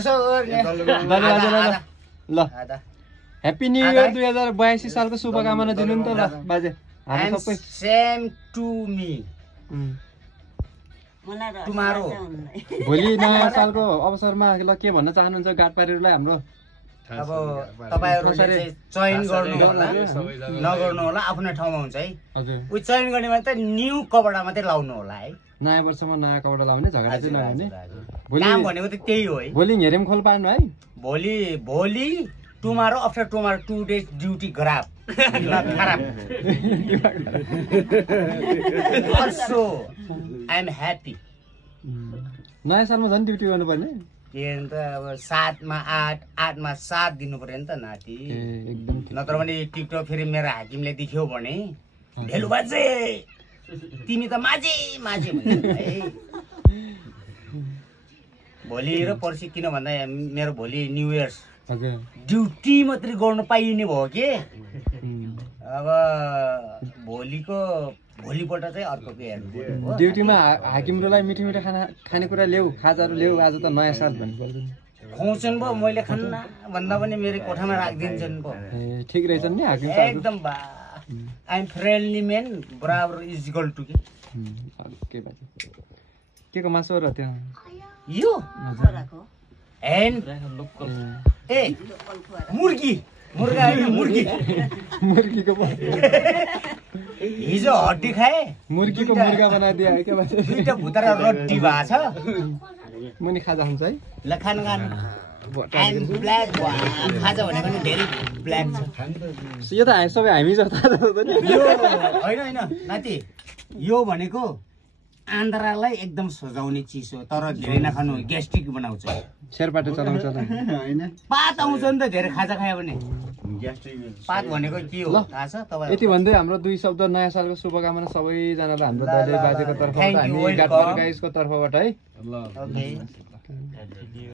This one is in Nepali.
यसो ल ह्याप्पी न्यू इयर 2082 सालको शुभकामना दिनु नि त ल बाजे हामी सबै सेम टु मी टुमारो भोलि नयाँ सालको अवसरमा ल के भन्न चाहनुहुन्छ गाडपारीहरूलाई हाम्रो अब तपाईहरुले चयन गर्नु होला नगर्नु होला आफ्नै ठाउँमा हुन्छ है हजुर उ चयन गर्ने मात्रै न्यू कपडा मात्रै लाउनु होला है नयाँ वर्षमा नयाँ कपडा लाउने झगडा चाहिँ नहुने काम भनेको त त्यही हो है भोलि हेरेम खोल पार्नु है भोलि tomorrow after tomorrow 2 days duty खराब खराब also I am happy नयाँ सालमा झन् ड्युटी गर्नुपर्ने के त अब 7 मा 8 8 मा 7 दिनु पर्यो नि त नाति एकदम नत्र भने टिकटक फेरि मेरो हाकिमले देख्यो भने भेलु बाजे तिमी त माझे माझे भन्छ है भोलि र पर्सि किन भन्दा मेरो भोलि न्यू इयर्स हजुर ड्युटी मात्रै गर्न पाइने भयो के अब भोलिपल्ट चाहिँ अर्को के हेर्नु पर्यो ड्युटीमा हाकिमरोलाई मिठो मिठो खानेकुरा ल्याऊ खाजाहरू ल्याऊ आज त नयाँ साल भन्नुपर्छ नि खुवाउँछन् भयो मैले खान्न भन्दा पनि मेरो कोठामा राखिदिन्छन् भयो ए ठिक रहेछ नि हाकिम एकदम बा आई एम फ्रेन्डली म्यान बराबर इज इक्वल टु के बाजे के को मासु र त्यो यो एन्ड ए मुर्गी मुर्गा हैन मुर्गी मुर्गीको हिजो हड्डी खाए मुर्गीको मुर्गा बनाइदिए है के बाजे दुईटा भुतरा रोटी भएको छ मुनि खाजा हुन्छ है ल खान एन्ड ब्ल्याक खाजा भनेको नि धेरै ब्ल्याक छ यो त सबै हामी जता नि यो हैन नाति यो भनेको आन्द्रालाई एकदम सजाउने चिज हो तर धेरै नखानु ग्यास्ट्रिक बनाउँछ शेरपाटे चलाउँछ त हैन पात आउँछ नि त धेरै खाजा खायो भने ग्यास्ट्रिक पात भनेको के हो थाहा छ तपाईहरु यति भन्दै हाम्रो दुई शब्द नयाँ सालको शुभकामना सबैजनालाई हाम्रो दैलेख बाजेको तर्फबाट हामी गाडपार गाइसको तर्फबाट है ल ओके